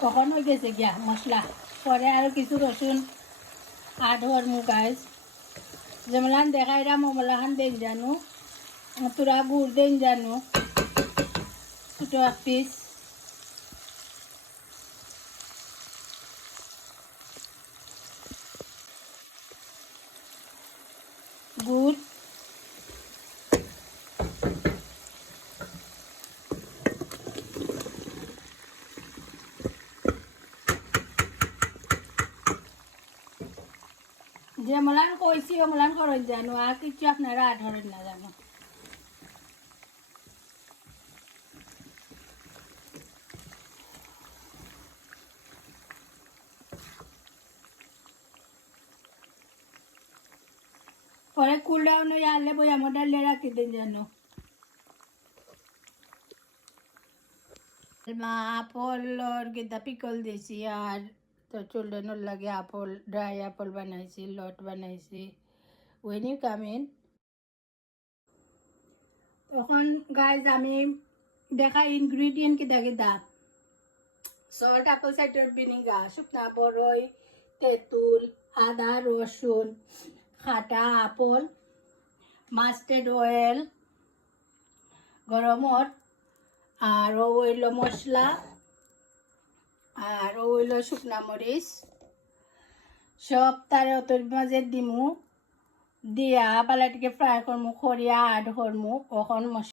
তখন হয়ে গেছে গিয়া মশলা পরে আরও কিছু রসুন আদ হরমু গাইজ যেমন দেখাইরা মমলাখান দেন জানো তোরা গুড় দেন জানো ছোটো এক পিস গুড় যেমন কইছি ওমলান করেন জানো আর কিছু আপনারা ধরেন না জানো পরে কুল ডাউন হয়ে আনলে বই আমার ডালে রাখি দেন জানো মা আপল গেদা পিকল দিয়েছি আর তো চিলড্রেনের লাগে আপল ড্রাই আপল বানাইছি লট বানাইছি when you come in তখন গাইজ আমি দেখা ইনগ্রিডিয়েন্ট কিদা কিদা সল্ট আপেল সাইডার ভিনেগার শুকনা বড়ই তেঁতুল আদা রসুন খাটা আপল মাস্টার্ড অয়েল গরমর আর ওইল মশলা আর ওইল শুকনা মরিচ সব তারে অতর মাঝে দিমু দিয়া পালাটিকে ফ্রাই করমু খরিয়া আড করমু ওখন